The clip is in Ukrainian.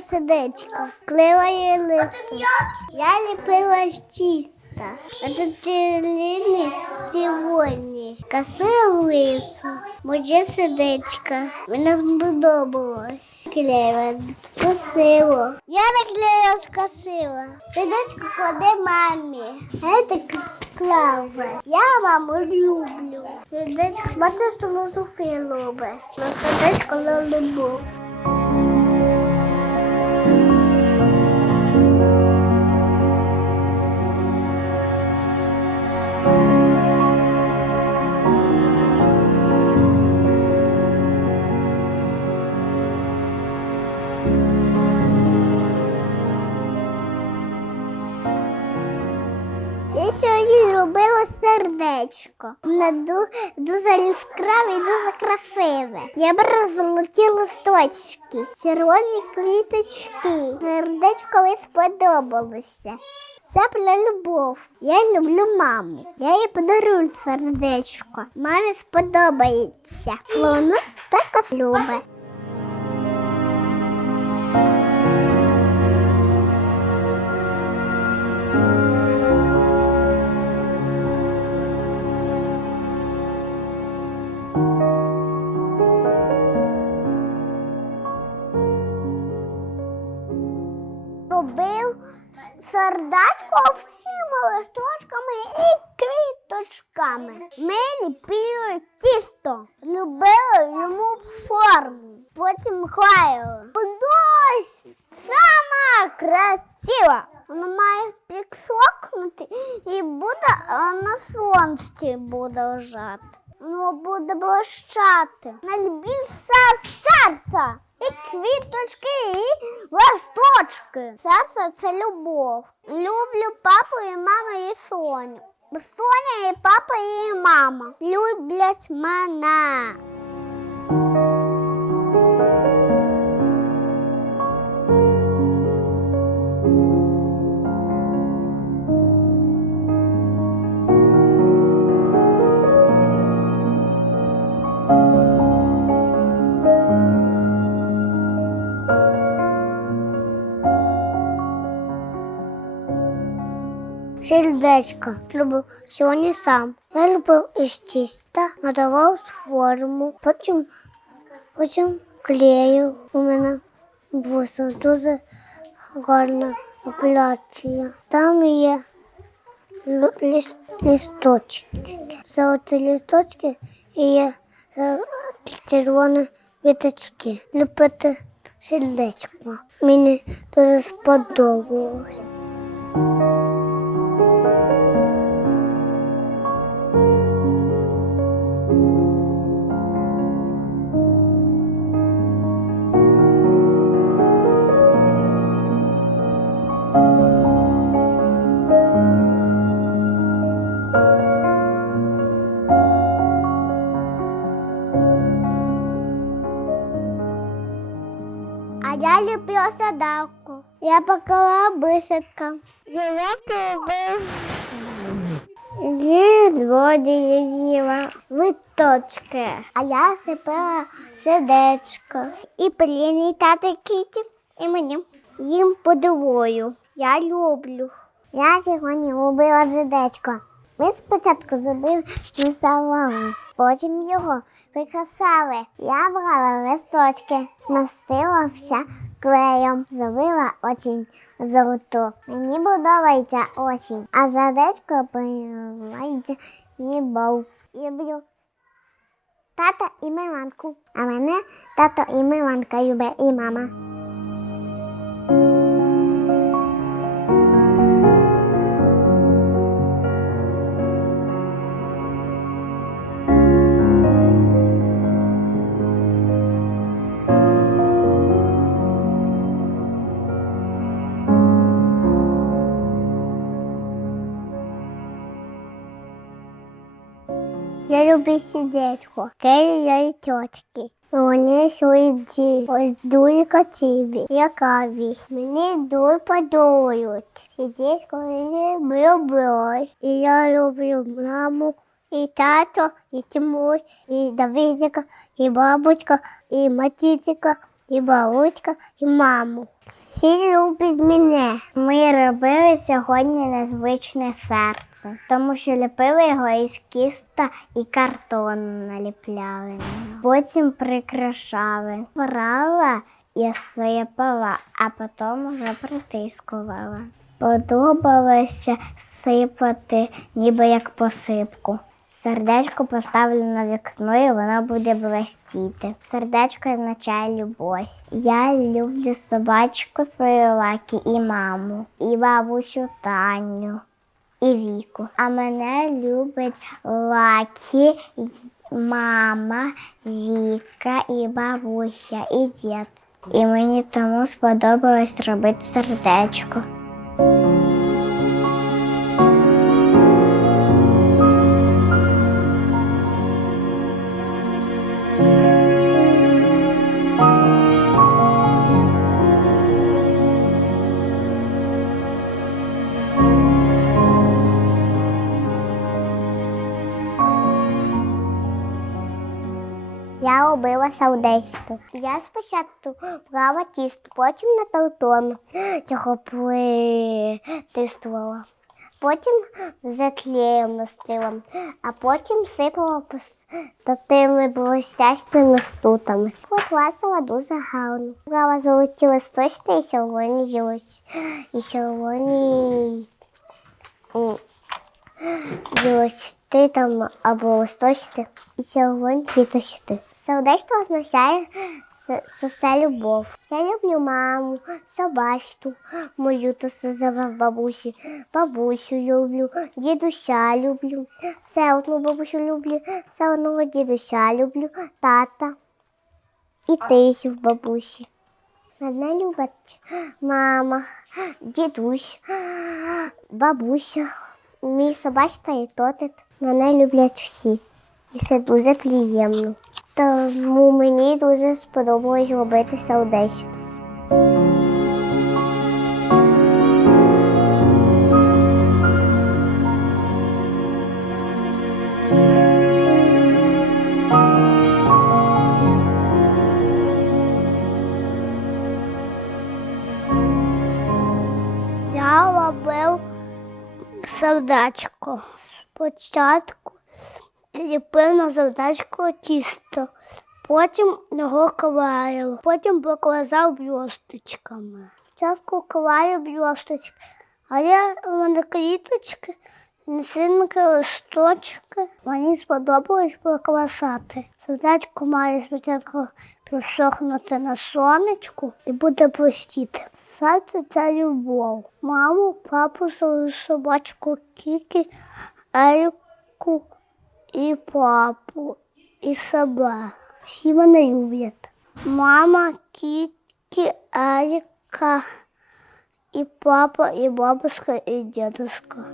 сердечко, клеїла листочки. Я ліпила тіста. А тут ліни стівольні. Косила лису. Моє сердечко. Мені сподобалось. Клеїла красиво. Я наклеїла красиво. Сердечко кладе мамі. А я так. Я маму люблю. Сердечко, мати філософію любить. На сердечко на любов. Сердечко. Воно дуже яскраве і дуже красиве. Я б золоті листочки, червоні квіточки. Сердечко мені сподобалося. Це про любов. Я люблю маму. Я їй подарую сердечко. Мамі сподобається. Воно також любить. Сердечко всіма листочками і квіточками. Ми ліпили тісто, любили йому форму, потім клеїли. Ось сама красива. Воно має підсохнути і буде на сонці буде лежати. Воно буде блищати. Найбільше серця. І квіточки, і листочки. Серце це любов. Люблю папу і маму і Соню. Соня і папа і мама люблять мене. Сердечко любив сьогодні сам. Я любив із тіста, надавав форму, потім, потім клеїв. У мене вуса дуже гарна апеляція. Там є ліс- лісточки. Золоті лісточки і є е, червоні віточки. Любити сердечко. Мені дуже сподобалось. Я любила садалку. Я поклала бисетка. Я любив Її злоді їла виточки. А я сипила сердечко. І Поліні, і тата Кіті, і мені. Їм подивою. Я люблю. Я сьогодні любила сердечко. Ми спочатку зробили на салону, потім його прикрасали. Я брала листочки, змастила все клеєм, зробила осінь золоту. Мені подобається осінь, а сердечко подобається любов. Люблю тата і Миланку. А мене тато і Миланка любить і мама. Сердечко. Келі я і тьотки. Вони свої ось дуже красиві, якаві. Мені дуже подобають. Сердечко я люблю. І я люблю маму, і тато, і Тимур, і Давидика, і бабочка, і матітика, і бабуська, і маму. Всі люблять мене. Ми робили сьогодні незвичне серце, тому що ліпили його із кіста і картону наліпляли. Потім прикрашали. Брала і сипала, а потім вже притискувала. Сподобалося сипати, ніби як посипку. Сердечко поставлю на вікно і воно буде блистіти. Сердечко означає любов. Я люблю собачку свою лакі і маму, і бабусю Таню, і Віку. А мене любить лакі, мама, Віка, і бабуся, і дід. І мені тому сподобалось робити сердечко. Я робила. Я спочатку брала тісто, потім на тартон його притискувала. Потім вже клеєм настила, а потім сипала тими блестящими стутами. Покласила дуже гарно. Брала золоті листочки і червоні зілочі. І червоні м, там або листочки і червоні квіточки. Сердечко означає що любов. Я люблю маму, собачку мою, то сказала бабусі. Бабусю люблю, дідуся люблю. Все одну бабусю люблю, все одного дідуся люблю, тата і тисю в бабусі. Мене любить мама, дідусь, бабуся, мій собачка і тотит. Мене люблять всі. І це дуже приємно. Тому мені дуже сподобалось робити сердечко. Я робив сердечко. Спочатку ліпив на сердечко тісто, потім його клеїв, потім покладав блісточками. Спочатку клеїв блісточки, а я у мене квіточки, несинки, листочки. Мені сподобалось покладати. Сердечко має спочатку просохнути на сонечку і буде блистіти. Серце це любов. Маму, папу, свою собачку Кікі, Ельку і папу, і себе. Всі мене люблять. Мама, Кікі, Еріка, і папа, і бабушка, і дідуська.